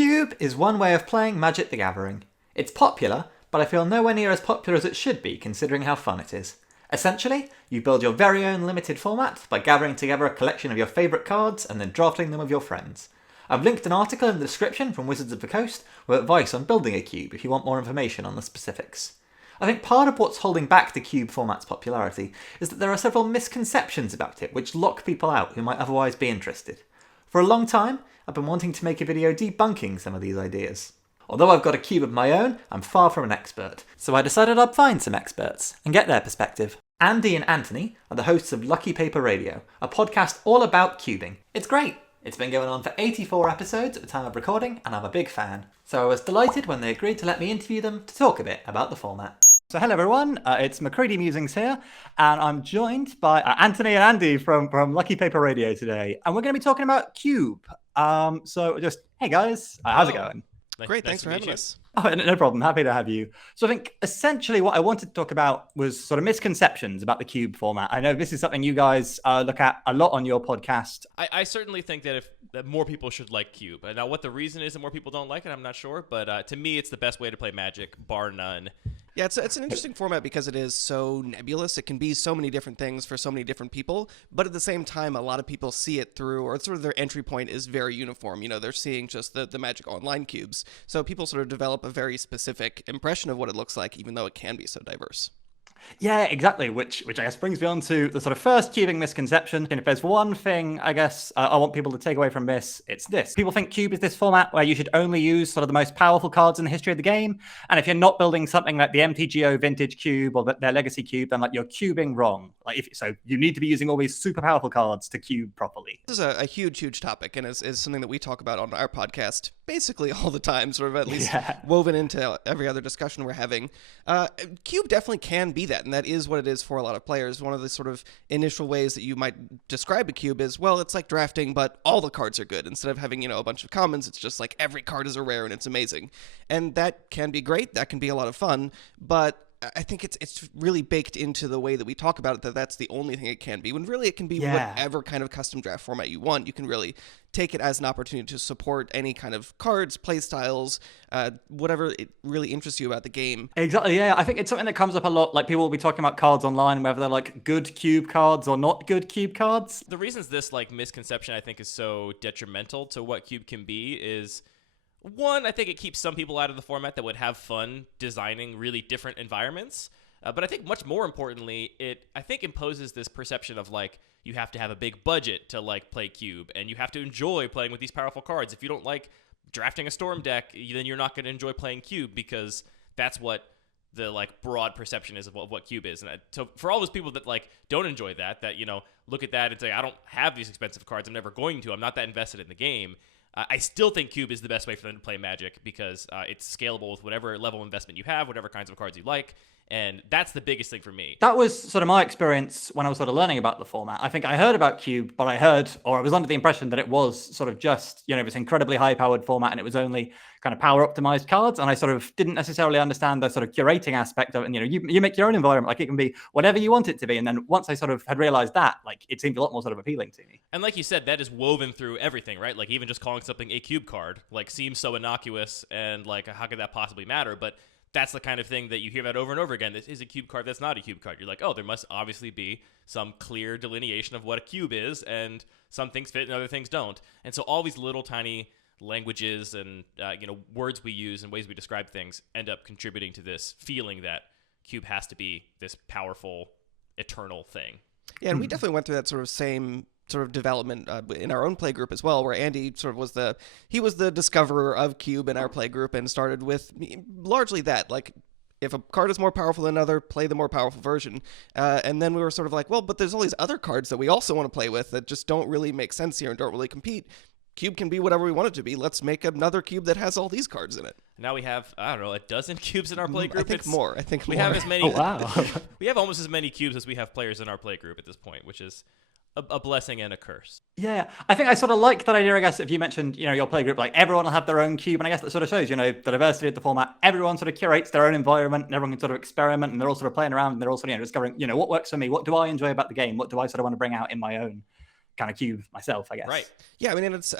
Cube is one way of playing Magic the Gathering. It's popular, but I feel nowhere near as popular as it should be considering how fun it is. Essentially, you build your very own limited format by gathering together a collection of your favourite cards and then drafting them with your friends. I've linked an article in the description from Wizards of the Coast with advice on building a cube if you want more information on the specifics. I think part of what's holding back the cube format's popularity is that there are several misconceptions about it which lock people out who might otherwise be interested. For a long time, I've been wanting to make a video debunking some of these ideas. Although I've got a cube of my own, I'm far from an expert, so I decided I'd find some experts and get their perspective. Andy and Anthony are the hosts of Lucky Paper Radio, a podcast all about cubing. It's great! It's been going on for 84 episodes at the time of recording, and I'm a big fan. So I was delighted when they agreed to let me interview them to talk a bit about the format. So hello everyone, it's McCready Musings here, and I'm joined by Anthony and Andy from Lucky Paper Radio today, and we're going to be talking about Cube. Hey guys, how's it going? Great, thanks for having us. Oh, no problem. Happy to have you. So I think essentially what I wanted to talk about was sort of misconceptions about the cube format. I know this is something you guys look at a lot on your podcast. I certainly think that that more people should like cube. Now, what the reason is that more people don't like it, I'm not sure. But to me, it's the best way to play Magic, bar none. Yeah, it's an interesting format because it is so nebulous. It can be so many different things for so many different people. But at the same time, a lot of people see it through, or sort of their entry point is very uniform. You know, they're seeing just the Magic Online cubes. So people sort of develop a very specific impression of what it looks like, even though it can be so diverse. Yeah, exactly, which I guess brings me on to the sort of first cubing misconception. And if there's one thing, I guess, I want people to take away from this, it's this. People think cube is this format where you should only use sort of the most powerful cards in the history of the game. And if you're not building something like the MTGO Vintage Cube or their Legacy Cube, then like you're cubing wrong. So you need to be using all these super powerful cards to cube properly. This is a huge topic, and is something that we talk about on our podcast basically all the time, sort of at least woven into every other discussion we're having. Cube definitely can be that, and that is what it is for a lot of players. One of the sort of initial ways that you might describe a cube is, well, it's like drafting, but all the cards are good. Instead of having, a bunch of commons, it's just like every card is a rare and it's amazing. And that can be great. That can be a lot of fun, but I think it's really baked into the way that we talk about it that that's the only thing it can be, when really it can be whatever kind of custom draft format you want. You can really take it as an opportunity to support any kind of cards, play styles, whatever it really interests you about the game. Exactly, yeah. I think it's something that comes up a lot. Like people will be talking about cards online, whether they're like good cube cards or not good cube cards. The reasons this misconception I think is so detrimental to what cube can be is, one, I think it keeps some people out of the format that would have fun designing really different environments. But I think much more importantly, it, I think, imposes this perception of you have to have a big budget to play cube, and you have to enjoy playing with these powerful cards. If you don't like drafting a storm deck, then you're not going to enjoy playing cube, because that's what the broad perception is of what cube is. And so for all those people that don't enjoy that look at that and say, I don't have these expensive cards, I'm never going to, I'm not that invested in the game. I still think cube is the best way for them to play Magic, because it's scalable with whatever level of investment you have, whatever kinds of cards you like, and that's the biggest thing for me. That was sort of my experience when I was sort of learning about the format. I think I heard about cube, but I was under the impression that it was sort of just, this incredibly high-powered format, and it was only kind of power-optimized cards, and I sort of didn't necessarily understand the sort of curating aspect of it. And, you make your own environment, it can be whatever you want it to be, and then once I sort of had realized that, it seemed a lot more sort of appealing to me. And like you said, that is woven through everything, right? Even just calling something a cube card, seems so innocuous, and how could that possibly matter? But that's the kind of thing that you hear about over and over again. This is a cube card, that's not a cube card. You're like, oh, there must obviously be some clear delineation of what a cube is, and some things fit and other things don't. And so all these little tiny languages and words we use and ways we describe things end up contributing to this feeling that cube has to be this powerful, eternal thing. Yeah, and we definitely went through that sort of same sort of development in our own play group as well, where Andy sort of was the discoverer of cube in our play group, and started with largely that, if a card is more powerful than another, play the more powerful version. And then we were sort of well, but there's all these other cards that we also want to play with that just don't really make sense here and don't really compete. Cube can be whatever we want it to be. Let's make another cube that has all these cards in it. Now we have, I don't know, a dozen cubes in our play group. I think more. We have as many. Oh, wow. We have almost as many cubes as we have players in our play group at this point, which is a blessing and a curse. Yeah, I think I sort of like that idea, I guess, if you mentioned, your play group, everyone will have their own cube, and I guess that sort of shows, the diversity of the format. Everyone sort of curates their own environment, and everyone can sort of experiment, and they're all sort of playing around, and they're also, discovering, what works for me, what do I enjoy about the game, what do I sort of want to bring out in my own kind of cube myself, I guess. Right. Yeah, I mean, and it's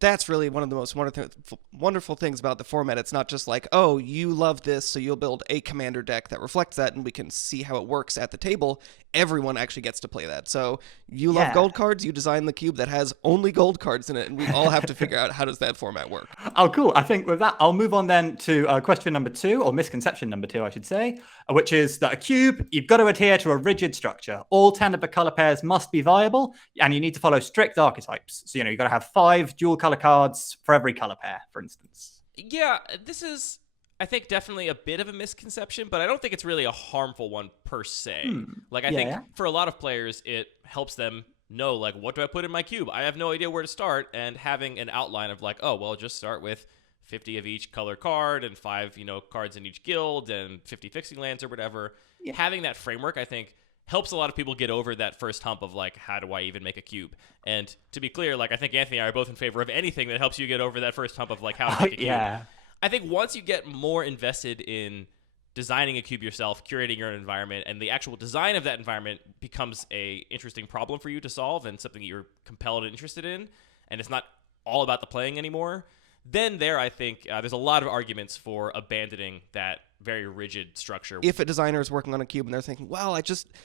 That's really one of the most wonderful things about the format. It's not just like, oh, you love this, so you'll build a commander deck that reflects that, and we can see how it works at the table. Everyone actually gets to play that. So you love gold cards, you design the cube that has only gold cards in it, and we all have to figure out how does that format work. Oh, cool. I think with that, I'll move on then to question number 2, or misconception number 2, I should say, which is that a cube, you've got to adhere to a rigid structure. All 10 of the color pairs must be viable, and you need to follow strict archetypes. So, you've got to have 5 dual color cards for every color pair, for instance. Yeah, this is, I think, definitely a bit of a misconception, but I don't think it's really a harmful one per se. Like, I think for a lot of players, it helps them know, like, what do I put in my cube? I have no idea where to start, and having an outline of, like, oh, well, just start with 50 of each color card and 5, cards in each guild and 50 fixing lands or whatever. Yeah. Having that framework, I think, helps a lot of people get over that first hump of, like, how do I even make a cube? And to be clear, like, I think Anthony and I are both in favor of anything that helps you get over that first hump of, like, how to make a cube. I think once you get more invested in designing a cube yourself, curating your own environment, and the actual design of that environment becomes a interesting problem for you to solve and something you're compelled and interested in, and it's not all about the playing anymore, then I think there's a lot of arguments for abandoning that very rigid structure. If a designer is working on a cube and they're thinking, well,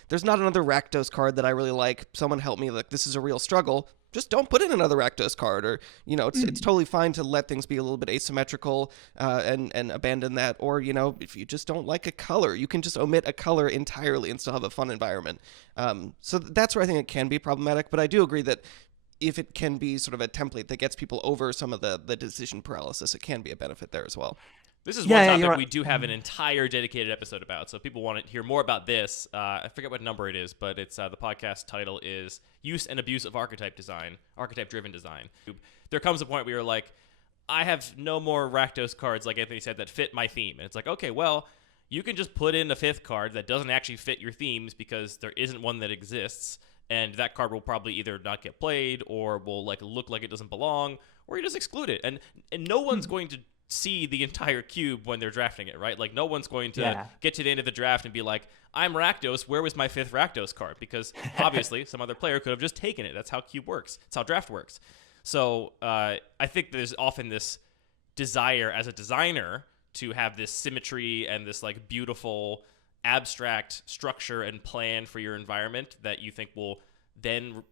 there's not another Rakdos card that I really like, someone help me, like, this is a real struggle, just don't put in another Rakdos card, or, it's totally fine to let things be a little bit asymmetrical and abandon that, or, if you just don't like a color, you can just omit a color entirely and still have a fun environment. So that's where I think it can be problematic, but I do agree that if it can be sort of a template that gets people over some of the decision paralysis, it can be a benefit there as well. This is one topic we do have an entire dedicated episode about, so if people want to hear more about this, I forget what number it is, but it's the podcast title is Use and Abuse of Archetype-Driven Design. There comes a point where you're like, I have no more Rakdos cards, like Anthony said, that fit my theme. And it's like, okay, well, you can just put in a 5th card that doesn't actually fit your themes because there isn't one that exists, and that card will probably either not get played or will look like it doesn't belong, or you just exclude it. And no one's going to see the entire cube when they're drafting it, right? Like, no one's going to get to the end of the draft and be like, I'm Rakdos, where was my 5th Rakdos card? Because obviously some other player could have just taken it. That's how cube works. That's how draft works. So I think there's often this desire as a designer to have this symmetry and this beautiful abstract structure and plan for your environment that you think will then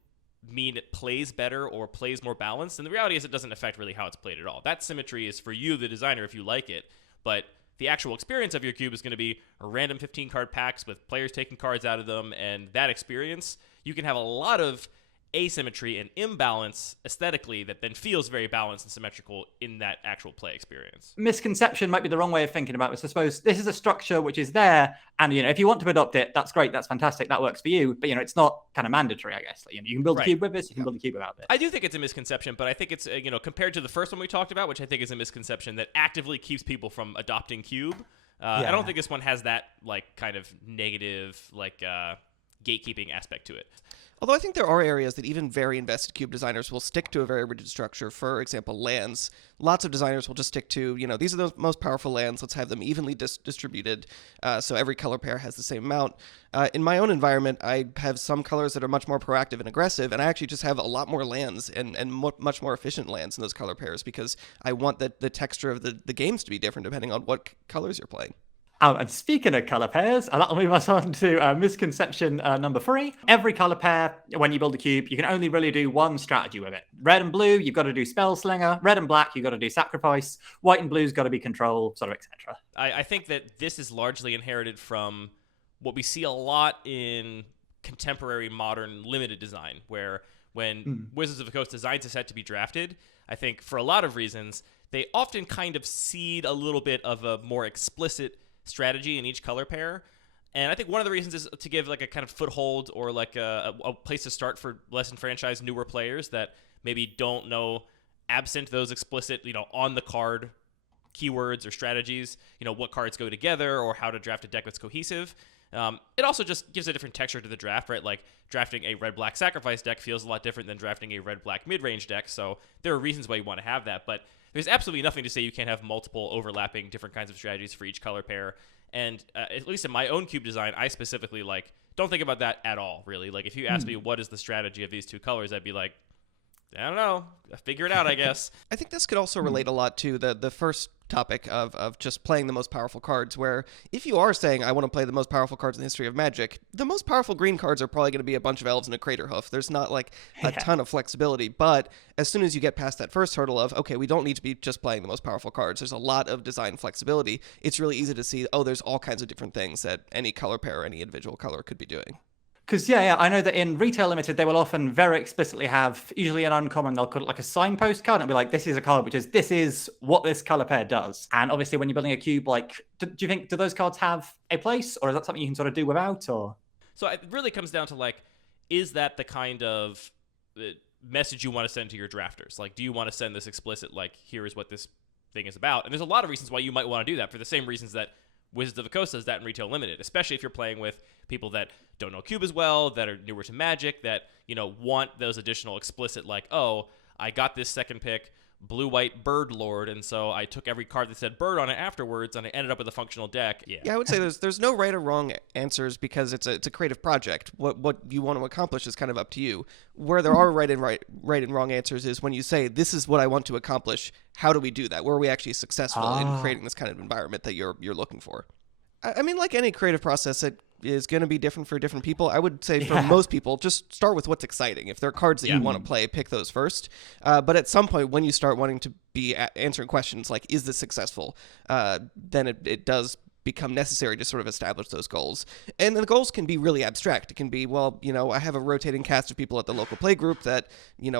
mean it plays better or plays more balanced. And the reality is it doesn't affect really how it's played at all. That symmetry is for you, the designer, if you like it. But the actual experience of your cube is going to be a random 15-card packs with players taking cards out of them. And that experience, you can have a lot of asymmetry and imbalance aesthetically that then feels very balanced and symmetrical in that actual play experience. Misconception might be the wrong way of thinking about this. I suppose this is a structure which is there, and if you want to adopt it, that's great, that's fantastic, that works for you. But it's not kind of mandatory, I guess. You can build a cube with this, you can build a cube without this. I do think it's a misconception, but I think it's compared to the first one we talked about, which I think is a misconception that actively keeps people from adopting cube. I don't think this one has that kind of negative gatekeeping aspect to it. Although I think there are areas that even very invested cube designers will stick to a very rigid structure. For example, lands. Lots of designers will just stick to, these are the most powerful lands. Let's have them evenly distributed so every color pair has the same amount. In my own environment, I have some colors that are much more proactive and aggressive, and I actually just have a lot more lands and much more efficient lands in those color pairs because I want the texture of the games to be different depending on what colors you're playing. And speaking of color pairs, that'll move us on to misconception number 3. Every color pair, when you build a cube, you can only really do one strategy with it. Red and blue, you've got to do Spell Slinger. Red and black, you've got to do Sacrifice. White and blue's got to be Control, sort of, etc. I think that this is largely inherited from what we see a lot in contemporary modern limited design, where when Wizards of the Coast designs a set to be drafted, I think for a lot of reasons, they often kind of seed a little bit of a more explicit strategy in each color pair. And I think one of the reasons is to give a kind of foothold or a place to start for less enfranchised newer players that maybe don't know, absent those explicit, on the card keywords or strategies, what cards go together or how to draft a deck that's cohesive. It also just gives a different texture to the draft, right? Like drafting a red-black sacrifice deck feels a lot different than drafting a red-black mid-range deck. So there are reasons why you want to have that, but there's absolutely nothing to say you can't have multiple overlapping different kinds of strategies for each color pair. And at least in my own cube design, I specifically don't think about that at all, really. If you ask me what is the strategy of these two colors, I'd be like, I don't know. Figure it out, I guess. I think this could also relate a lot to the first topic of just playing the most powerful cards, where if you are saying, I want to play the most powerful cards in the history of Magic, the most powerful green cards are probably going to be a bunch of elves and a crater hoof. There's not like a ton of flexibility, but as soon as you get past that first hurdle of, okay, we don't need to be just playing the most powerful cards, there's a lot of design flexibility, it's really easy to see, oh, there's all kinds of different things that any color pair or any individual color could be doing. Because, I know that in Retail Limited, they will often very explicitly have, usually an uncommon, they'll call it like a signpost card, and it'll be like, this is a card, this is what this color pair does. And obviously, when you're building a cube, like, do you think, do those cards have a place, or is that something you can sort of do without, or? So it really comes down to, like, is that the kind of message you want to send to your drafters? Like, do you want to send this explicit, like, here is what this thing is about? And there's a lot of reasons why you might want to do that, for the same reasons that Wizards of the Coast does that in Retail Limited, especially if you're playing with people that don't know Cube as well, that are newer to Magic, that, want those additional explicit, like, oh, I got this second pick, blue-white Bird Lord, and so I took every card that said bird on it afterwards, and I ended up with a functional deck. Yeah, I would say there's no right or wrong answers, because it's a creative project. What you want to accomplish is kind of up to you. Where there are right and wrong answers is when you say, this is what I want to accomplish, how do we do that? Where are we actually successful in creating this kind of environment that you're looking for? I mean, like any creative process, it is going to be different for different people. I would say for most people, just start with what's exciting. If there are cards that you want to play, pick those first. But at some point, when you start wanting to be answering questions like, is this successful? Then it does become necessary to sort of establish those goals. And the goals can be really abstract. It can be, well, I have a rotating cast of people at the local play group that,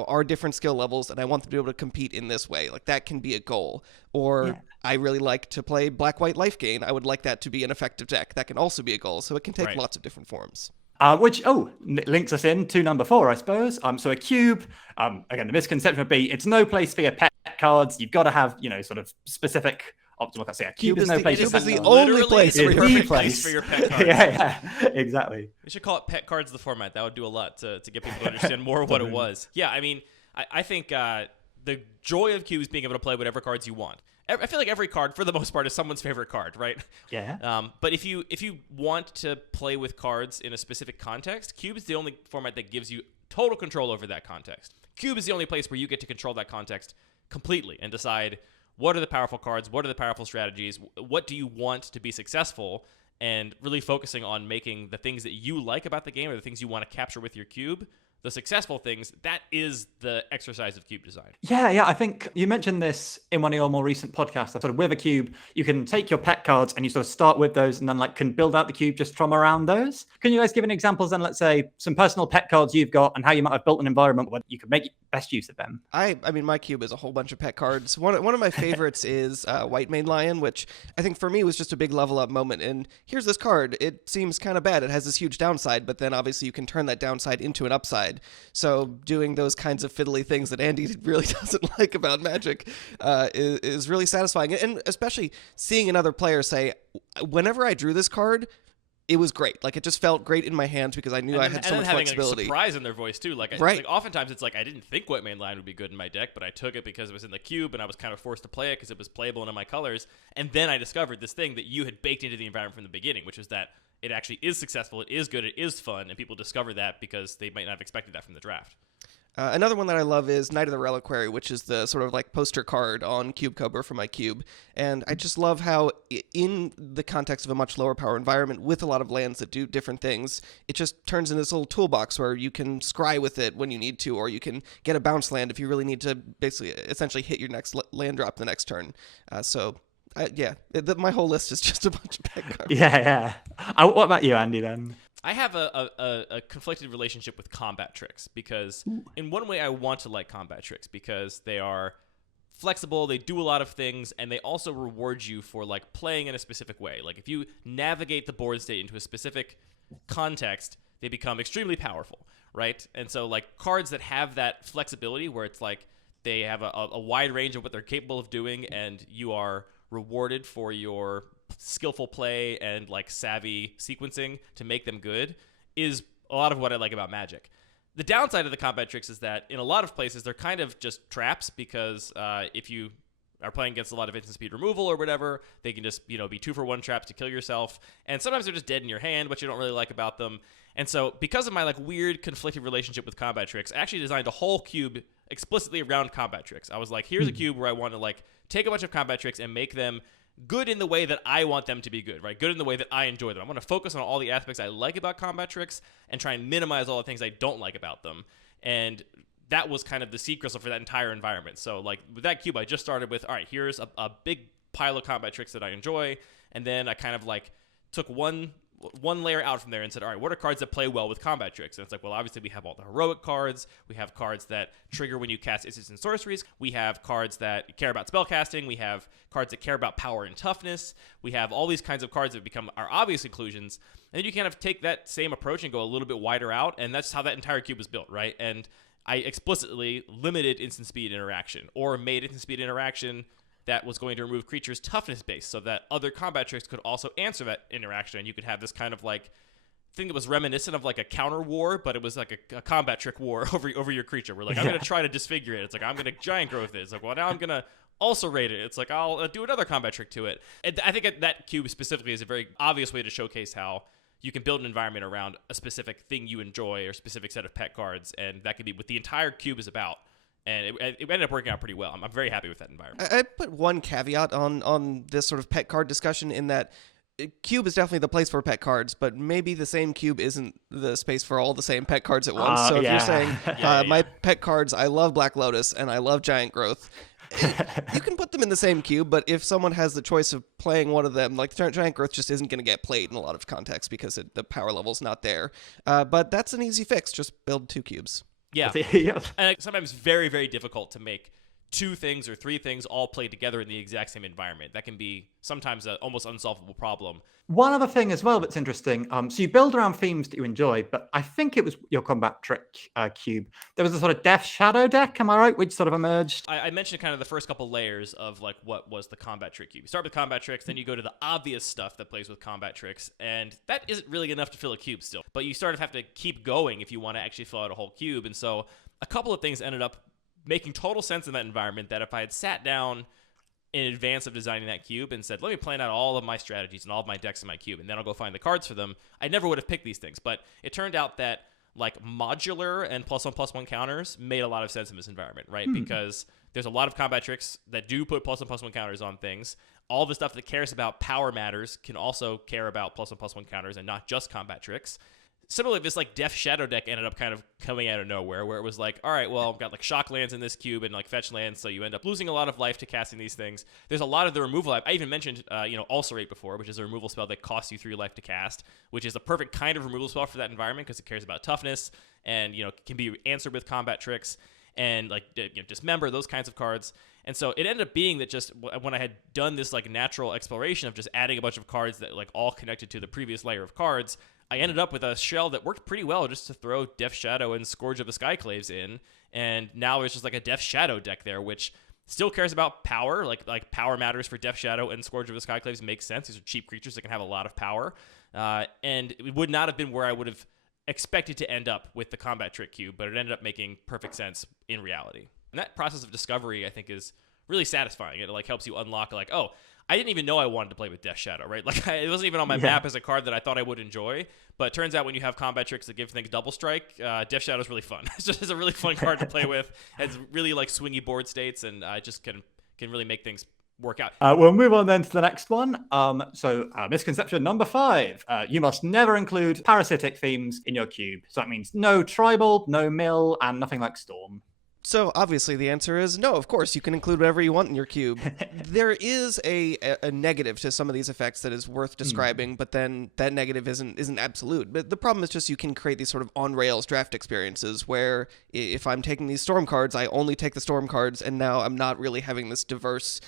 are different skill levels, and I want them to be able to compete in this way. Like, that can be a goal. Or I really like to play black-white life gain. I would like that to be an effective deck. That can also be a goal. So it can take lots of different forms. Which links us in to number 4, I suppose. So a cube, again, the misconception would be it's no place for your pet cards. You've got to have, sort of specific optimal cards. So, cube is no place. Cube is the only place for your pet cards. yeah, exactly. We should call it Pet Cards the format. That would do a lot to get people to understand more of what it was. Yeah, I mean, I think the joy of cubes being able to play whatever cards you want. I feel like every card, for the most part, is someone's favorite card, right? Yeah. But if you want to play with cards in a specific context, Cube is the only format that gives you total control over that context. Cube is the only place where you get to control that context completely and decide what are the powerful cards, what are the powerful strategies, what do you want to be successful, and really focusing on making the things that you like about the game or the things you want to capture with your cube the successful things. That is the exercise of cube design. Yeah. I think you mentioned this in one of your more recent podcasts. Sort of with a cube, you can take your pet cards and you sort of start with those and then can build out the cube just from around those. Can you guys give any examples then, let's say, some personal pet cards you've got and how you might have built an environment where you could make best use of them? I mean, my cube is a whole bunch of pet cards. One of my favorites is White Mane Lion, which I think for me was just a big level up moment. And here's this card. It seems kind of bad. It has this huge downside, but then obviously you can turn that downside into an upside. So doing those kinds of fiddly things that Andy really doesn't like about Magic is really satisfying. And especially seeing another player say, whenever I drew this card, it was great. Like, it just felt great in my hands because I knew I had so much flexibility. And having a surprise in their voice, too. Like, oftentimes it's like, I didn't think White Mane Lion would be good in my deck, but I took it because it was in the cube, and I was kind of forced to play it because it was playable and in my colors. And then I discovered this thing that you had baked into the environment from the beginning, which is that it actually is successful, it is good, it is fun, and people discover that because they might not have expected that from the draft. Another one that I love is Knight of the Reliquary, which is the sort of like poster card on Cube Cobra for my cube. And I just love how in the context of a much lower power environment with a lot of lands that do different things, it just turns into this little toolbox where you can scry with it when you need to, or you can get a bounce land if you really need to basically essentially hit your next land drop the next turn. My whole list is just a bunch of pet cards. Yeah. What about you, Andy, then? I have a conflicted relationship with combat tricks because in one way I want to like combat tricks because they are flexible, they do a lot of things, and they also reward you for like playing in a specific way. Like if you navigate the board state into a specific context, they become extremely powerful, right? And so like cards that have that flexibility where it's like they have a wide range of what they're capable of doing and you are rewarded for your skillful play and like savvy sequencing to make them good is a lot of what I like about Magic. The downside of the combat tricks is that in a lot of places they're kind of just traps because if you are playing against a lot of instant speed removal or whatever, they can just be 2-for-1 traps to kill yourself, and sometimes they're just dead in your hand, which you don't really like about them. And so because of my like weird conflicted relationship with combat tricks, I actually designed a whole cube explicitly around combat tricks. I was like, here's a cube where I want to like take a bunch of combat tricks and make them good in the way that I want them to be good, right? Good in the way that I enjoy them. I want to focus on all the aspects I like about combat tricks and try and minimize all the things I don't like about them. And that was kind of the secret for that entire environment. So like with that cube, I just started with, all right, here's a big pile of combat tricks that I enjoy. And then I kind of like took one layer out from there and said, all right, what are cards that play well with combat tricks? And it's like, well, obviously we have all the heroic cards. We have cards that trigger when you cast instants and sorceries. We have cards that care about spellcasting. We have cards that care about power and toughness. We have all these kinds of cards that become our obvious inclusions. And then you kind of take that same approach and go a little bit wider out. And that's how that entire cube was built, right? And I explicitly limited instant speed interaction, or made instant speed interaction that was going to remove creatures' toughness base so that other combat tricks could also answer that interaction. And you could have this kind of like thing that was reminiscent of like a counter war, but it was like a combat trick war over your creature. We're like, I'm going to try to disfigure it. It's like, I'm going to giant growth it. It's like, well, now I'm going to also rate it. It's like, I'll do another combat trick to it. And I think that cube specifically is a very obvious way to showcase how you can build an environment around a specific thing you enjoy or specific set of pet cards, and that could be what the entire cube is about. And it ended up working out pretty well. I'm very happy with that environment. I put one caveat on this sort of pet card discussion in that cube is definitely the place for pet cards, but maybe the same cube isn't the space for all the same pet cards at once. So if you're saying, my pet cards, I love Black Lotus and I love Giant Growth, you can put them in the same cube, but if someone has the choice of playing one of them, like Giant Growth just isn't going to get played in a lot of contexts because the power level's not there. But that's an easy fix. Just build 2 cubes. Yeah. And sometimes very, very difficult to make 2 things or 3 things all play together in the exact same environment. That can be sometimes an almost unsolvable problem. One other thing as well that's interesting, so you build around themes that you enjoy, but I think it was your combat trick cube. There was a sort of Death Shadow deck, am I right, which sort of emerged? I mentioned kind of the first couple layers of like what was the combat trick cube. You start with combat tricks, then you go to the obvious stuff that plays with combat tricks, and that isn't really enough to fill a cube still. But you sort of have to keep going if you want to actually fill out a whole cube. And so a couple of things ended up making total sense in that environment that if I had sat down in advance of designing that cube and said, let me plan out all of my strategies and all of my decks in my cube, and then I'll go find the cards for them, I never would have picked these things. But it turned out that like modular and +1/+1 counters made a lot of sense in this environment, right? Because there's a lot of combat tricks that do put +1/+1 counters on things. All the stuff that cares about power matters can also care about +1/+1 counters and not just combat tricks. Similarly, this like Death Shadow deck ended up kind of coming out of nowhere, where it was like, all right, well, I've got like shock lands in this cube and like fetch lands, so you end up losing a lot of life to casting these things. There's a lot of the removal. I even mentioned, Ulcerate before, which is a removal spell that costs you 3 life to cast, which is a perfect kind of removal spell for that environment because it cares about toughness and can be answered with combat tricks and like dismember, those kinds of cards. And so it ended up being that just when I had done this like natural exploration of just adding a bunch of cards that like all connected to the previous layer of cards, I ended up with a shell that worked pretty well just to throw Death Shadow and Scourge of the Skyclaves in, and now there's just like a Death Shadow deck there, which still cares about power, like power matters for Death Shadow and Scourge of the Skyclaves makes sense. These are cheap creatures that can have a lot of power, and it would not have been where I would have expected to end up with the combat trick cube, but it ended up making perfect sense in reality. And that process of discovery, I think, is really satisfying. It like helps you unlock like, oh, I didn't even know I wanted to play with Death Shadow, right? Like it wasn't even on my map as a card that I thought I would enjoy. But it turns out when you have combat tricks that give things double strike, Death Shadow is really fun. It's just a really fun card to play with. It's really like swingy board states, and just can really make things work out. We'll move on then to the next one. Misconception number 5. You must never include parasitic themes in your cube. So that means no tribal, no mill, and nothing like storm. So obviously the answer is no, of course, you can include whatever you want in your cube. There is a negative to some of these effects that is worth describing, but then that negative isn't absolute. But the problem is just you can create these sort of on-rails draft experiences where if I'm taking these storm cards, I only take the storm cards, and now I'm not really having this diverse,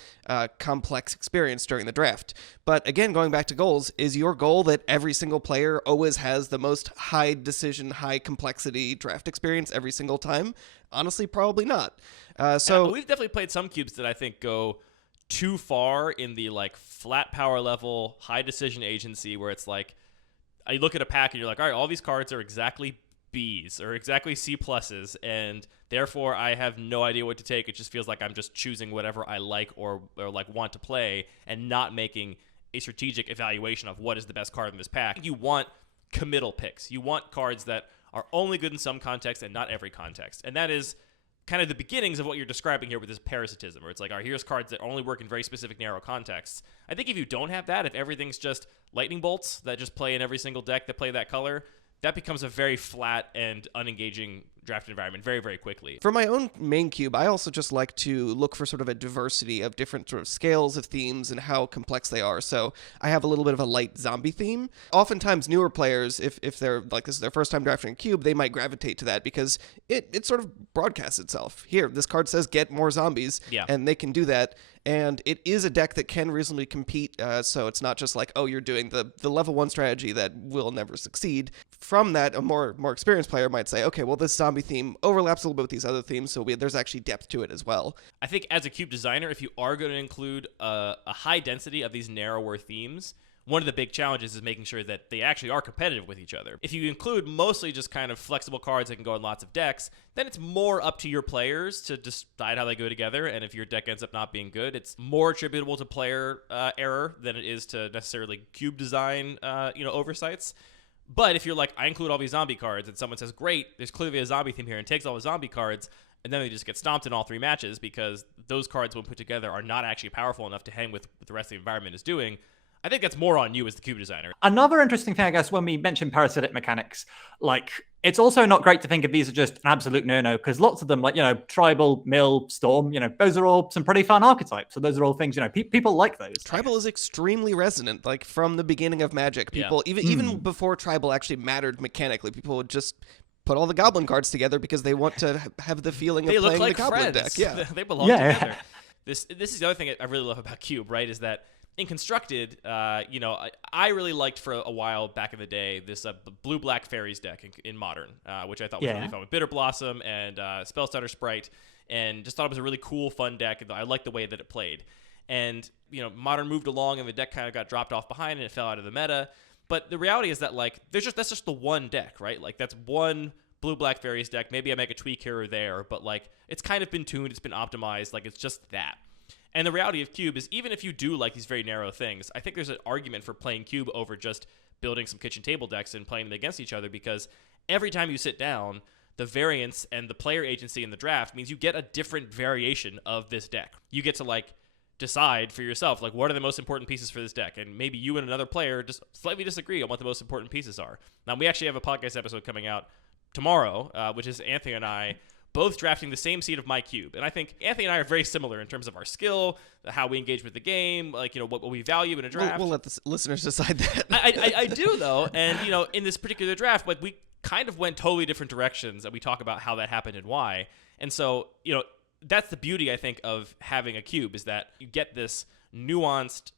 complex experience during the draft. But again, going back to goals, is your goal that every single player always has the most high decision, high complexity draft experience every single time? Honestly, probably not. So we've definitely played some cubes that I think go too far in the like flat power level, high decision agency, where it's like I look at a pack and you're like, all right, all these cards are exactly Bs or exactly C pluses, and therefore I have no idea what to take. It just feels like I'm just choosing whatever I like or like want to play and not making a strategic evaluation of what is the best card in this pack. You want committal picks. You want cards that are only good in some context and not every context. And that is kind of the beginnings of what you're describing here with this parasitism, where it's like, all right, here's cards that only work in very specific narrow contexts. I think if you don't have that, if everything's just lightning bolts that just play in every single deck that play that color, that becomes a very flat and unengaging draft environment very, very quickly. For my own main cube, I also just like to look for sort of a diversity of different sort of scales of themes and how complex they are. So I have a little bit of a light zombie theme. Oftentimes newer players, if they're like this is their first time drafting a cube, they might gravitate to that because it sort of broadcasts itself. Here, this card says get more zombies, and they can do that. And it is a deck that can reasonably compete, so it's not just like, oh, you're doing the level 1 strategy that will never succeed. From that, a more experienced player might say, okay, well, this zombie theme overlaps a little bit with these other themes, so there's actually depth to it as well. I think as a cube designer, if you are going to include a high density of these narrower themes, one of the big challenges is making sure that they actually are competitive with each other. If you include mostly just kind of flexible cards that can go in lots of decks, then it's more up to your players to decide how they go together. And if your deck ends up not being good, it's more attributable to player error than it is to necessarily cube design oversights. But if you're like, I include all these zombie cards, and someone says, great, there's clearly a zombie theme here, and takes all the zombie cards, and then they just get stomped in all 3 matches because those cards, when put together, are not actually powerful enough to hang with what the rest of the environment is doing, I think that's more on you as the cube designer. Another interesting thing, I guess, when we mention parasitic mechanics, like, it's also not great to think of these as just an absolute no-no, because lots of them, like, tribal, mill, storm, those are all some pretty fun archetypes. So those are all things, people like those. Tribal is extremely resonant, like, from the beginning of Magic. People, even before tribal actually mattered mechanically, people would just put all the goblin cards together because they want to have the feeling of playing the goblin deck. Yeah, they belong together. This is the other thing I really love about Cube, right, is that in Constructed, I really liked for a while back in the day this blue-black fairies deck in Modern, which I thought was really fun with Bitter Blossom and Spellstutter Sprite, and just thought it was a really cool, fun deck. I liked the way that it played. And, Modern moved along and the deck kind of got dropped off behind and it fell out of the meta. But the reality is that, like, that's just the one deck, right? Like, that's one blue-black fairies deck. Maybe I make a tweak here or there, but, like, it's kind of been tuned, it's been optimized, like, it's just that. And the reality of Cube is, even if you do like these very narrow things, I think there's an argument for playing Cube over just building some kitchen table decks and playing them against each other, because every time you sit down, the variance and the player agency in the draft means you get a different variation of this deck. You get to, like, decide for yourself, like, what are the most important pieces for this deck? And maybe you and another player just slightly disagree on what the most important pieces are. Now, we actually have a podcast episode coming out tomorrow, which is Anthony and I both drafting the same seed of my cube. And I think Anthony and I are very similar in terms of our skill, how we engage with the game, like, what we value in a draft. We'll let the listeners decide that. I do, though. And, in this particular draft, like, we kind of went totally different directions, and we talk about how that happened and why. And so, that's the beauty, I think, of having a cube, is that you get this nuanced,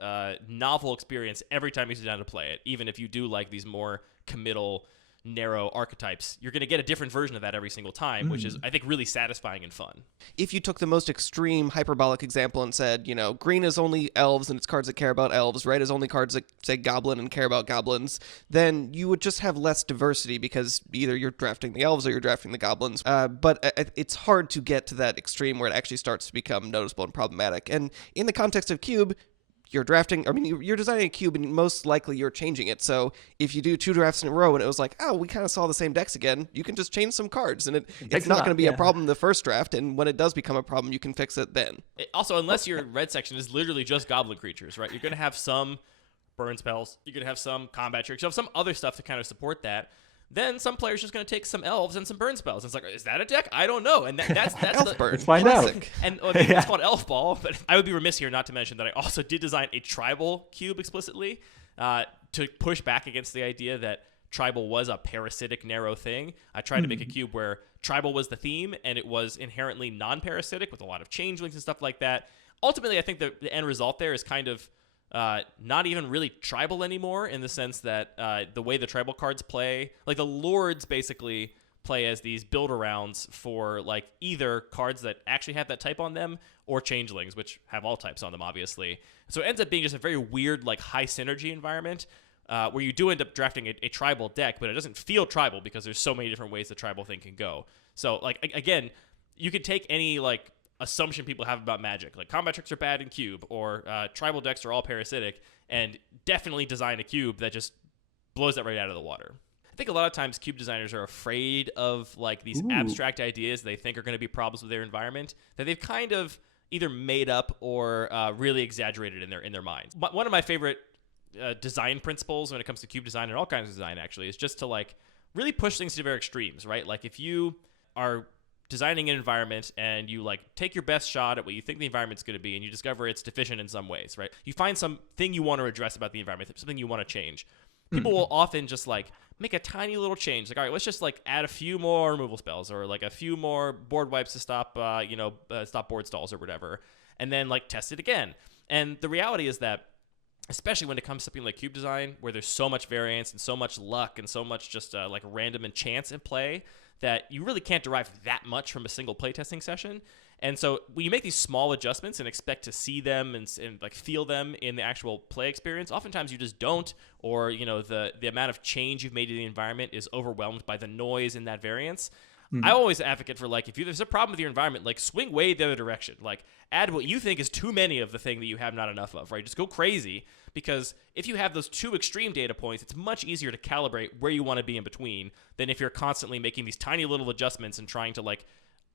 novel experience every time you sit down to play it. Even if you do like these more committal, narrow archetypes, you're going to get a different version of that every single time, which is, I think, really satisfying and fun. If you took the most extreme hyperbolic example and said, green is only elves and it's cards that care about elves, red is only cards that say goblin and care about goblins, then you would just have less diversity because either you're drafting the elves or you're drafting the goblins. But it's hard to get to that extreme where it actually starts to become noticeable and problematic. And in the context of Cube, you're designing a cube, and most likely you're changing it. So if you do 2 drafts in a row and it was like, oh, we kind of saw the same decks again, you can just change some cards, and it's not going to be a problem the first draft, and when it does become a problem, you can fix it then. Also, unless your red section is literally just goblin creatures, right? You're going to have some burn spells, you're going to have some combat tricks, you have some other stuff to kind of support that. Then some players just going to take some elves and some burn spells. It's like, is that a deck? I don't know. And that's elf burn. Let's find out. And it's called Elf Ball. But I would be remiss here not to mention that I also did design a tribal cube explicitly to push back against the idea that tribal was a parasitic, narrow thing. I tried to make a cube where tribal was the theme and it was inherently non-parasitic with a lot of changelings and stuff like that. Ultimately, I think the end result there is kind of not even really tribal anymore, in the sense that the way the tribal cards play, like the lords basically play as these build-arounds for, like, either cards that actually have that type on them or changelings, which have all types on them, obviously. So it ends up being just a very weird, like, high synergy environment where you do end up drafting a tribal deck, but it doesn't feel tribal because there's so many different ways the tribal thing can go. So, like, again, you could take any, like, assumption people have about Magic, like combat tricks are bad in Cube, or tribal decks are all parasitic, and definitely design a cube that just blows that right out of the water. think a lot of times cube designers are afraid of like these abstract ideas they think are going to be problems with their environment that they've kind of either made up or really exaggerated in their minds. One of my favorite design principles when it comes to cube design and all kinds of design actually is just to like really push things to their extremes, right? Like if you are designing an environment and you like take your best shot at what you think the environment's going to be and you discover it's deficient in some ways, right? You find something you want to address about the environment, something you want to change. People will often just like make a tiny little change. Like, all right, let's just like add a few more removal spells or like a few more board wipes to stop, stop board stalls or whatever. And then like test it again. And the reality is that, especially when it comes to something like cube design, where there's so much variance and so much luck and so much just like random and chance in play, that you really can't derive that much from a single playtesting session. And so when you make these small adjustments and expect to see them and like feel them in the actual play experience, oftentimes you just don't, or the amount of change you've made to the environment is overwhelmed by the noise in that variance. I always advocate for like if there's a problem with your environment, like swing way the other direction. Like add what you think is too many of the thing that you have not enough of, right? Just go crazy, because if you have those two extreme data points, it's much easier to calibrate where you want to be in between than if you're constantly making these tiny little adjustments and trying to like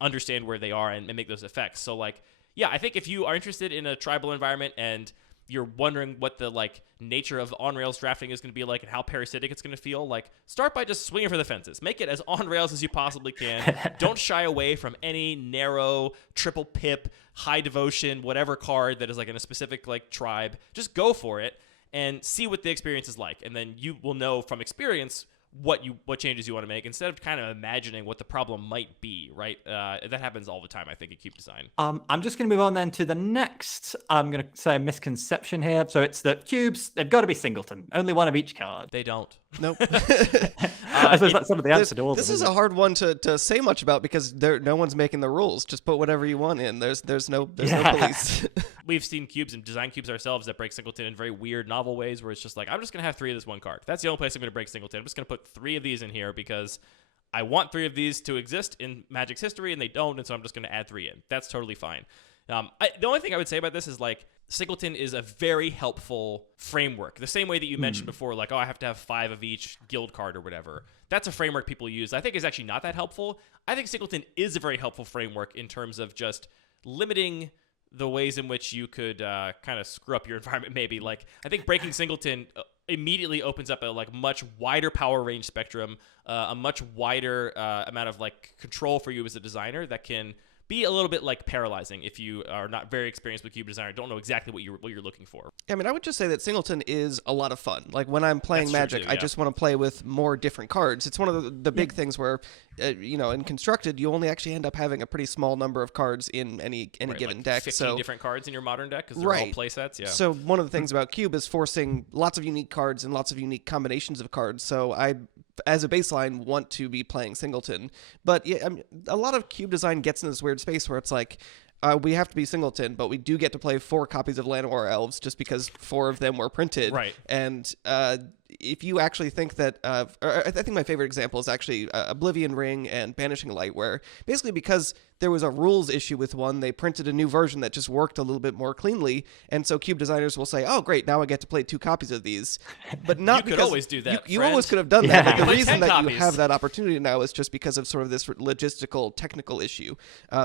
understand where they are and make those effects. So like, yeah, I think if you are interested in a tribal environment and you're wondering what the like nature of on-rails drafting is going to be like and how parasitic it's going to feel, like start by just swinging for the fences. Make it as on-rails as you possibly can. Don't shy away from any narrow, triple pip, high devotion, whatever card that is like in a specific like tribe. Just go for it and see what the experience is like. And then you will know from experience what changes you want to make instead of kind of imagining what the problem might be, right? That happens all the time, I think, in cube design. I'm just going to move on then to the next, I'm going to say, misconception here. So it's that cubes, they've got to be Singleton. Only one of each card. They don't. Nope. I suppose that's sort of the answer to all of them. This is a hard one to say much about because no one's making the rules. Just put whatever you want in. There's no police. We've seen cubes and design cubes ourselves that break Singleton in very weird, novel ways where it's just like, I'm just going to have 3 of this one card. That's the only place I'm going to break Singleton. I'm just going to put 3 of these in here because I want 3 of these to exist in Magic's history, and they don't, and so I'm just going to add 3 in. That's totally fine. The only thing I would say about this is like Singleton is a very helpful framework. The same way that you mentioned before, like, oh, I have to have 5 of each guild card or whatever. That's a framework people use. I think is actually not that helpful. I think Singleton is a very helpful framework in terms of just limiting the ways in which you could kind of screw up your environment. Maybe like I think breaking Singleton immediately opens up a like much wider power range spectrum, a much wider amount of like control for you as a designer that can be a little bit like paralyzing if you are not very experienced with cube design, don't know exactly what you're looking for. I mean, I would just say that Singleton is a lot of fun. Like when I'm playing Magic, too, yeah. I just want to play with more different cards. It's one of the big things where, in Constructed, you only actually end up having a pretty small number of cards in any given like deck. 15 different cards in your modern deck because they're all play sets. Yeah. So one of the things about Cube is forcing lots of unique cards and lots of unique combinations of cards. So I, as a baseline, want to be playing Singleton. But yeah, I mean, a lot of Cube design gets in this weird space where it's like, we have to be Singleton, but we do get to play 4 copies of Llanowar Elves just because 4 of them were printed. Right. And if you actually think that, I think my favorite example is actually Oblivion Ring and Banishing Light, where basically because there was a rules issue with one, they printed a new version that just worked a little bit more cleanly. And so Cube designers will say, oh, great, now I get to play 2 copies of these. But not you could always do that. You always could have done that. But the Play reason 10 that you copies. have that opportunity now is just because of sort of this logistical, technical issue.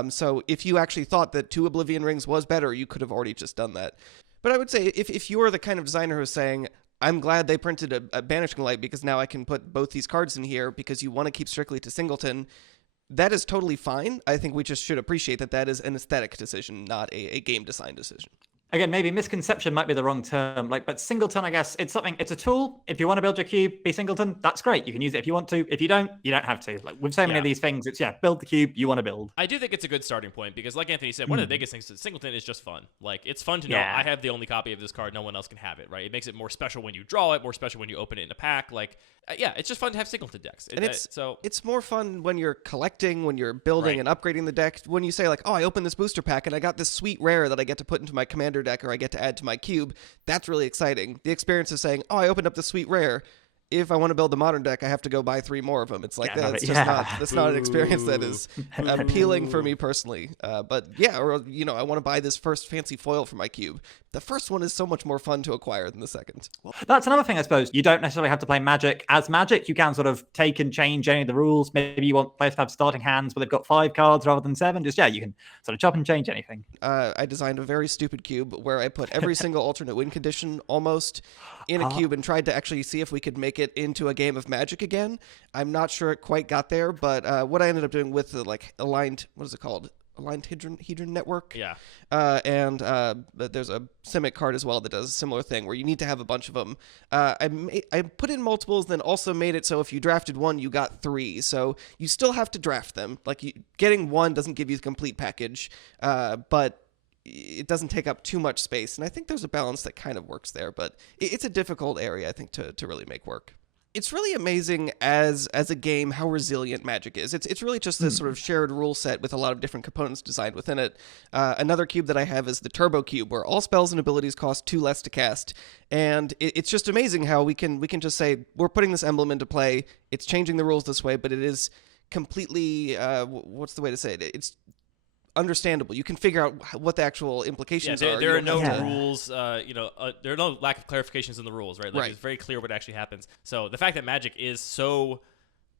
So if you actually thought that 2 Oblivion Rings was better, you could have already just done that. But I would say if you're the kind of designer who's saying, I'm glad they printed a Banishing Light because now I can put both these cards in here because you want to keep strictly to Singleton, that is totally fine. I think we just should appreciate that is an aesthetic decision, not a game design decision. Again, maybe misconception might be the wrong term. But Singleton, I guess, it's a tool. If you want to build your cube, be Singleton, that's great. You can use it if you want to. If you don't have to. Like with so many of these things, it's build the cube you want to build. I do think it's a good starting point because, like Anthony said, one of the biggest things is Singleton is just fun. Like it's fun to know I have the only copy of this card, no one else can have it, right? It makes it more special when you draw it, more special when you open it in a pack. Like, it's just fun to have Singleton decks. And it's more fun when you're collecting, when you're building and upgrading the deck. When you say like, oh, I opened this booster pack and I got this sweet rare that I get to put into my commander deck or I get to add to my cube, that's really exciting. The experience of saying, oh, I opened up this sweet rare, if I want to build the modern deck, I have to go buy 3 more of them. It's like Yeah, that's no, just yeah. that's not an experience that is appealing for me personally. But yeah, or I want to buy this first fancy foil for my cube. The first one is so much more fun to acquire than the second. That's another thing, I suppose. You don't necessarily have to play Magic as Magic. You can sort of take and change any of the rules. Maybe you want players to have starting hands where they've got 5 cards rather than 7. Just, you can sort of chop and change anything. I designed a very stupid cube where I put every single alternate win condition almost in a cube and tried to actually see if we could make it into a game of Magic again. I'm not sure it quite got there, but what I ended up doing with the aligned, what is it called? Aligned Hedron network. Yeah. And there's a Simic card as well that does a similar thing where you need to have a bunch of them. I put in multiples, then also made it so if you drafted 1, you got 3. So you still have to draft them. Getting 1 doesn't give you the complete package, but it doesn't take up too much space. And I think there's a balance that kind of works there, but it's a difficult area, I think, to really make work. It's really amazing as a game how resilient Magic is. It's really just this sort of shared rule set with a lot of different components designed within it. Another cube that I have is the Turbo Cube, where all spells and abilities cost 2 less to cast. And it's just amazing how we can just say, we're putting this emblem into play, it's changing the rules this way, but it is completely, what's the way to say it? It's understandable. You can figure out what the actual implications are. There are no rules, there are no lack of clarifications in the rules, right? Right. It's very clear what actually happens. So the fact that Magic is so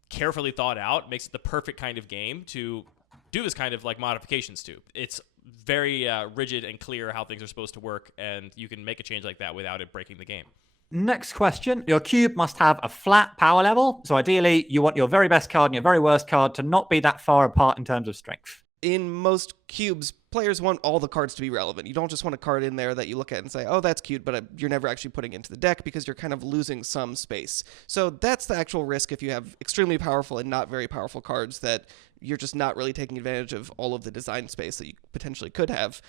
carefully thought out makes it the perfect kind of game to do this kind of modifications to. It's very rigid and clear how things are supposed to work, and you can make a change like that without it breaking the game. Next question. Your cube must have a flat power level. So ideally, you want your very best card and your very worst card to not be that far apart in terms of strength. In most cubes, players want all the cards to be relevant. You don't just want a card in there that you look at and say, oh, that's cute, but you're never actually putting into the deck because you're kind of losing some space. So that's the actual risk if you have extremely powerful and not very powerful cards, that you're just not really taking advantage of all of the design space that you potentially could have.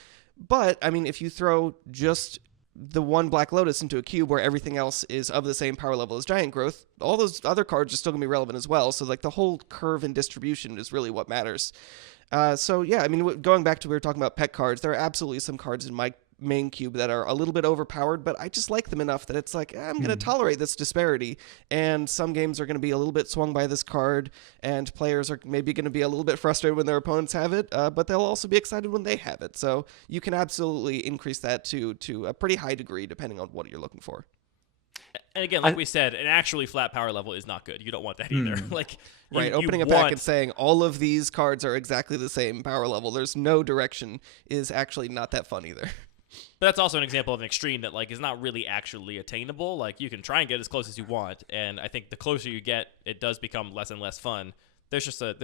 But, I mean, if you throw just the 1 Black Lotus into a cube where everything else is of the same power level as Giant Growth, all those other cards are still going to be relevant as well. So, the whole curve and distribution is really what matters. Going back to we were talking about pet cards, there are absolutely some cards in my main cube that are a little bit overpowered, but I just like them enough that it's I'm going to tolerate this disparity. And some games are going to be a little bit swung by this card, and players are maybe going to be a little bit frustrated when their opponents have it, but they'll also be excited when they have it. So you can absolutely increase that to a pretty high degree depending on what you're looking for. And again, like we said, an actually flat power level is not good. You don't want that either. Opening a pack and saying all of these cards are exactly the same power level, there's no direction, is actually not that fun either. But that's also an example of an extreme that is not really actually attainable. You can try and get as close as you want, and I think the closer you get, it does become less and less fun. There's just a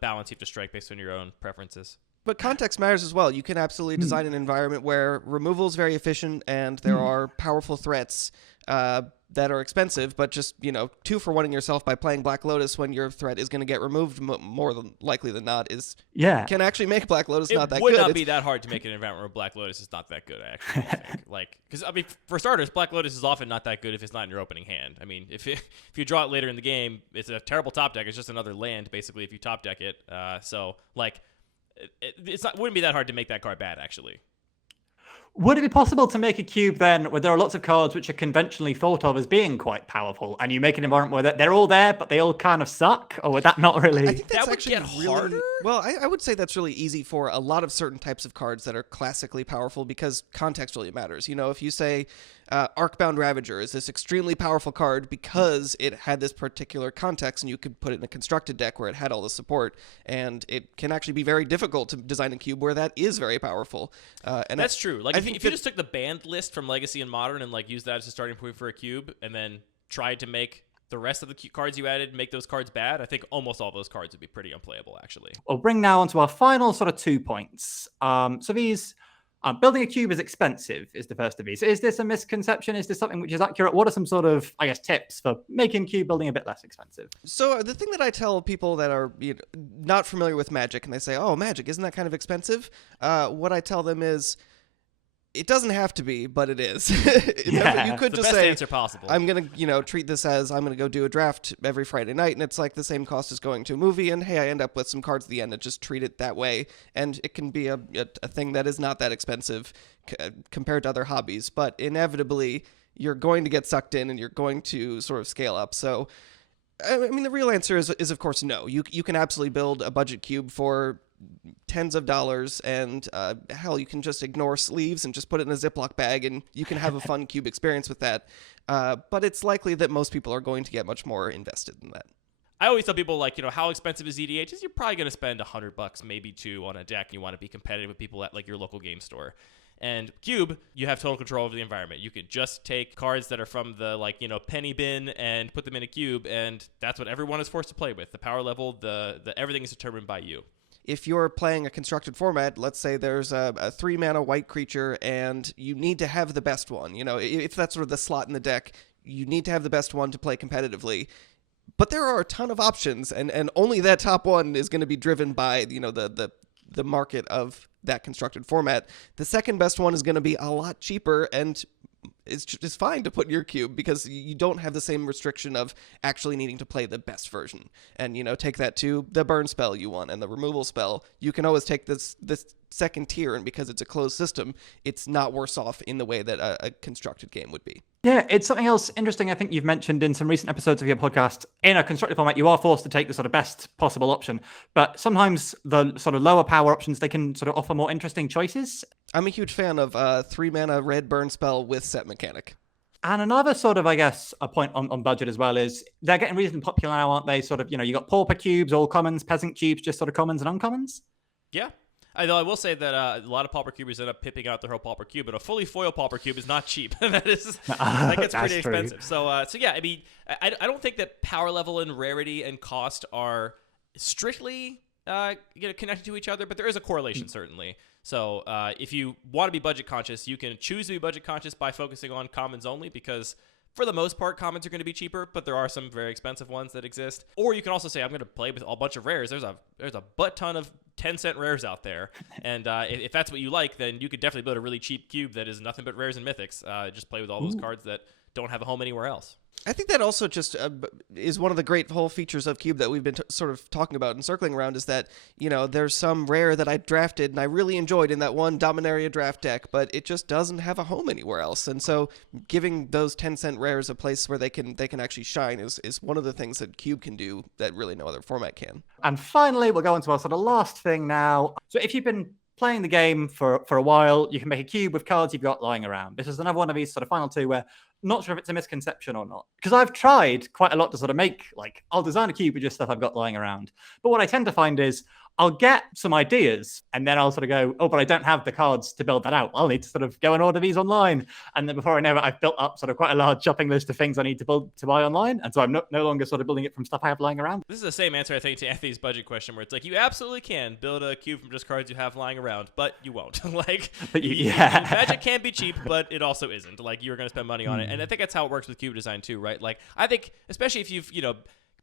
balance you have to strike based on your own preferences. But context matters as well. You can absolutely design an environment where removal is very efficient and there are powerful threats that are expensive, but just, 2 for 1ing yourself by playing Black Lotus when your threat is going to get removed more than likely than not can actually make Black Lotus not that good. It would not be that hard to make an environment where Black Lotus is not that good, I actually think. Because, for starters, Black Lotus is often not that good if it's not in your opening hand. I mean, if you draw it later in the game, it's a terrible top deck. It's just another land, basically, if you top deck it. It wouldn't be that hard to make that card bad, actually. Would it be possible to make a cube then where there are lots of cards which are conventionally thought of as being quite powerful, and you make an environment where they're all there, but they all kind of suck? Or would that not really... I think that's that would actually get really harder? Well, I would say that's really easy for a lot of certain types of cards that are classically powerful because context really matters. If you say Arcbound Ravager is this extremely powerful card because it had this particular context, and you could put it in a constructed deck where it had all the support, and it can actually be very difficult to design a cube where that is very powerful. And that's true. If you just took the banned list from Legacy and Modern and used that as a starting point for a cube, and then tried to make the rest of the cards you added make those cards bad, I think almost all those cards would be pretty unplayable, actually. We'll bring now on to our final sort of 2 points. So these... building a cube is expensive, is the first of these. Is this a misconception? Is this something which is accurate? What are some sort of, tips for making cube building a bit less expensive? So the thing that I tell people that are not familiar with Magic, and they say, oh, Magic, isn't that kind of expensive? What I tell them is, it doesn't have to be, but it is. You could just say, answer possible. I'm going to, treat this as I'm going to go do a draft every Friday night, and it's the same cost as going to a movie, and hey, I end up with some cards at the end, and just treat it that way. And it can be a thing that is not that expensive compared to other hobbies, but inevitably, you're going to get sucked in and you're going to sort of scale up. So, I mean, the real answer is of course no. You can absolutely build a budget cube for tens of dollars, and hell, you can just ignore sleeves and just put it in a Ziploc bag, and you can have a fun cube experience with that. But it's likely that most people are going to get much more invested in that. I always tell people, like, how expensive is EDH? Is you're probably going to spend $100, maybe $2 on a deck, and you want to be competitive with people at like your local game store. And Cube, you have total control over the environment. You could just take cards that are from the penny bin and put them in a cube, and that's what everyone is forced to play with. The power level, the everything is determined by you. If you're playing a constructed format, let's say there's a 3-mana white creature and you need to have the best one. If that's sort of the slot in the deck, you need to have the best one to play competitively. But there are a ton of options, and only that top one is going to be driven by the market of that constructed format. The second best one is going to be a lot cheaper, and it's fine to put in your cube because you don't have the same restriction of actually needing to play the best version. And take that to the burn spell you want and the removal spell. You can always take this second tier, and because it's a closed system, it's not worse off in the way that a constructed game would be. Yeah, it's something else interesting I think you've mentioned in some recent episodes of your podcast. In a constructed format, you are forced to take the sort of best possible option, but sometimes the sort of lower power options, they can sort of offer more interesting choices. I'm a huge fan of 3-mana red burn spell with set mechanic. And another sort of, I guess, a point on budget as well is they're getting reasonably popular now, aren't they? Sort of, you got pauper cubes, all commons, peasant cubes, just sort of commons and uncommons. Yeah. Although I will say that a lot of pauper cubers end up pipping out their whole pauper cube, but a fully foil pauper cube is not cheap. that gets pretty expensive. So yeah, I mean, I don't think that power level and rarity and cost are strictly connected to each other, but there is a correlation certainly. So if you want to be budget conscious, you can choose to be budget conscious by focusing on commons only, because for the most part, commons are going to be cheaper, but there are some very expensive ones that exist. Or you can also say, I'm going to play with a bunch of rares. There's a butt ton of 10-cent rares out there. And if that's what you like, then you could definitely build a really cheap cube that is nothing but rares and mythics. Just play with all those cards that don't have a home anywhere else. I think that also just is one of the great whole features of Cube that we've been sort of talking about and circling around, is that, there's some rare that I drafted and I really enjoyed in that one Dominaria draft deck, but it just doesn't have a home anywhere else. And so giving those 10-cent rares a place where they can actually shine is one of the things that Cube can do that really no other format can. And finally, we'll go into our sort of last thing now. So if you've been playing the game for a while, you can make a cube with cards you've got lying around. This is another one of these sort of final two where I'm not sure if it's a misconception or not, because I've tried quite a lot to sort of make, I'll design a cube with just stuff I've got lying around. But what I tend to find is I'll get some ideas and then I'll sort of go, oh, but I don't have the cards to build that out. I'll need to sort of go and order these online. And then before I know it, I've built up sort of quite a large shopping list of things I need to buy online. And so I'm no longer sort of building it from stuff I have lying around. This is the same answer, I think, to Anthony's budget question, where it's like, you absolutely can build a cube from just cards you have lying around, but you won't. Magic can be cheap, but it also isn't. You're going to spend money on it. And I think that's how it works with cube design too, right? I think, especially if you've,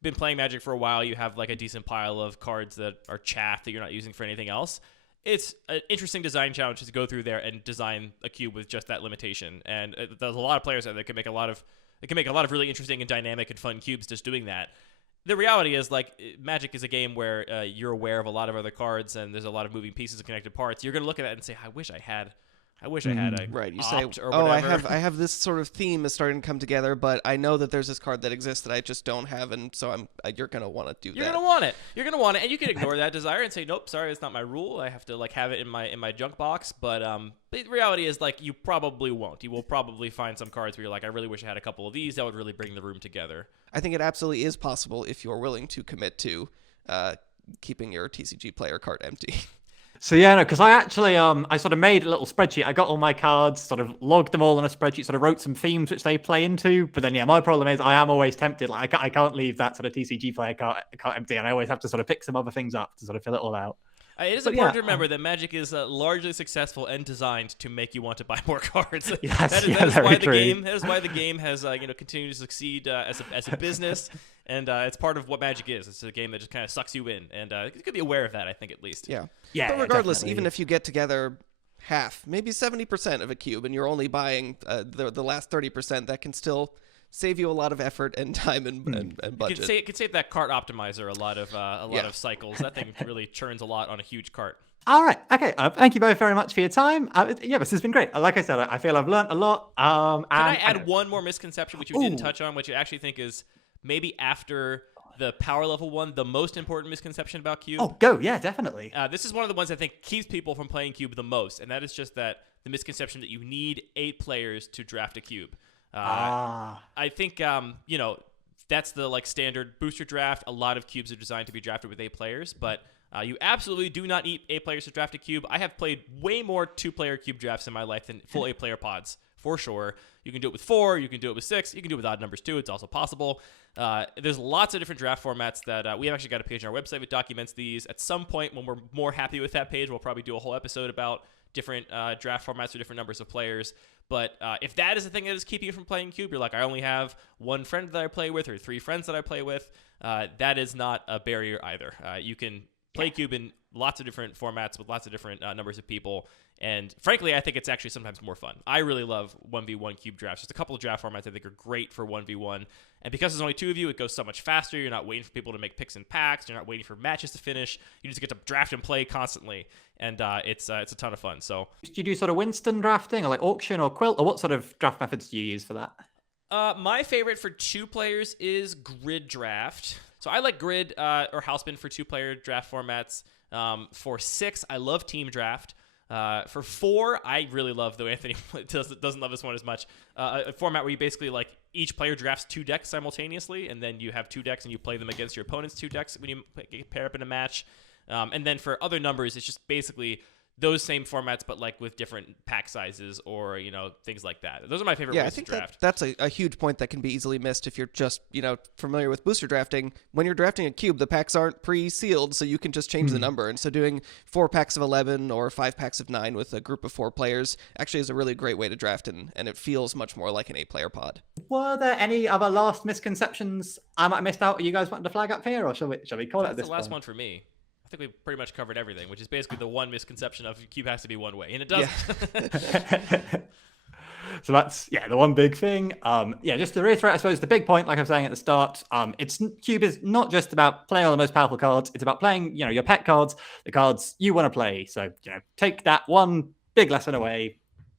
been playing Magic for a while, you have a decent pile of cards that are chaff that you're not using for anything else. It's an interesting design challenge to go through there and design a cube with just that limitation. And there's a lot of players that can make a lot of really interesting and dynamic and fun cubes just doing that. The reality is, Magic is a game where you're aware of a lot of other cards and there's a lot of moving pieces and connected parts. You're going to look at that and say, I wish I had a right. You say, or oh, whatever. I have this sort of theme is starting to come together, but I know that there's this card that exists that I just don't have, and so you're gonna want to do that. You're gonna want it, and you can ignore that desire and say, nope, sorry, it's not my rule. I have to have it in my junk box. But the reality is, you probably won't. You will probably find some cards where you're like, I really wish I had a couple of these. That would really bring the room together. I think it absolutely is possible if you're willing to commit to keeping your TCG player card empty. So yeah, no, because I actually, I sort of made a little spreadsheet. I got all my cards, sort of logged them all in a spreadsheet, sort of wrote some themes which they play into. But then, yeah, my problem is I am always tempted. I can't leave that sort of TCG player card empty, and I always have to sort of pick some other things up to sort of fill it all out. It is important to remember that Magic is largely successful and designed to make you want to buy more cards. Yes, that is why the game has continued to succeed as a business, and it's part of what Magic is. It's a game that just kind of sucks you in, and you could be aware of that, I think, at least. Yeah. Yeah. But regardless, definitely. even if you get together half, maybe 70% of a cube, and you're only buying the last 30%, that can still save you a lot of effort and time and budget. It could save that cart optimizer a lot of cycles. That thing really churns a lot on a huge cart. All right. Okay. Thank you both very much for your time. This has been great. Like I said, I feel I've learned a lot. Can I add one more misconception, which you didn't touch on, which I actually think is maybe after the power level one, the most important misconception about Cube? Oh, go. Yeah, definitely. This is one of the ones I think keeps people from playing Cube the most, and that is just that the misconception that you need 8 players to draft a Cube. I think, that's the standard booster draft. A lot of cubes are designed to be drafted with 8 players, but you absolutely do not need 8 players to draft a cube. I have played way more 2-player cube drafts in my life than full 8-player pods, for sure. You can do it with 4, you can do it with 6, you can do it with odd numbers too. It's also possible. There's lots of different draft formats that we have actually got a page on our website that documents these. At some point, when we're more happy with that page, we'll probably do a whole episode about different draft formats or different numbers of players. But if that is the thing that is keeping you from playing Cube, you're like, I only have 1 friend that I play with or 3 friends that I play with, that is not a barrier either. You can play Cube in lots of different formats with lots of different numbers of people. And frankly, I think it's actually sometimes more fun. I really love 1v1 Cube drafts. Just a couple of draft formats I think are great for 1v1. And because there's only 2 of you, it goes so much faster. You're not waiting for people to make picks and packs. You're not waiting for matches to finish. You just get to draft and play constantly. And it's a ton of fun. So, do you do sort of Winston drafting or like auction or quilt, or what sort of draft methods do you use for that? My favorite for 2 players is grid draft. So I like grid or houseband for 2-player draft formats. For 6, I love team draft. For 4, I really love, though Anthony doesn't love this one as much, a format where you basically each player drafts 2 decks simultaneously, and then you have 2 decks and you play them against your opponent's 2 decks when you pair up in a match. And then for other numbers, it's just basically those same formats, but with different pack sizes or, things like that. Those are my favorite ways to draft. That's a huge point that can be easily missed if you're just, familiar with booster drafting. When you're drafting a cube, the packs aren't pre-sealed, so you can just change the number. And so doing 4 packs of 11 or 5 packs of 9 with a group of 4 players actually is a really great way to draft, and it feels much more like an 8-player pod. Were there any other last misconceptions I might have missed out or you guys wanted to flag up here, or shall we call it at this point? That's the last one for me. I think we've pretty much covered everything, which is basically the one misconception of Cube has to be one way, and it doesn't. Yeah. So that's, the one big thing. Just to reiterate, I suppose the big point, like I was saying at the start, Cube is not just about playing all the most powerful cards. It's about playing, your pet cards, the cards you want to play. So, take that one big lesson away.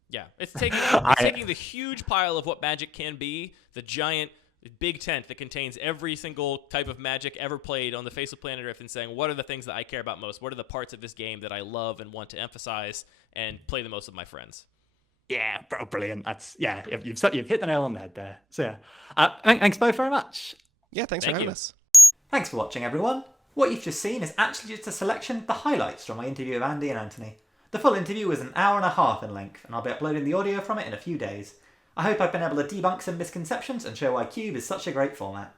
Yeah, it's taking the huge pile of what Magic can be, the giant big tent that contains every single type of Magic ever played on the face of planet Earth, and saying, what are the things that I care about most? What are the parts of this game that I love and want to emphasize and play the most with my friends? Yeah, brilliant. That's you've hit the nail on the head there. So thanks both very much. Yeah, thanks for having us. Thanks for watching, everyone. What you've just seen is actually just a selection of the highlights from my interview with Andy and Anthony. The full interview was an hour and a half in length, and I'll be uploading the audio from it in a few days. I hope I've been able to debunk some misconceptions and show why Cube is such a great format.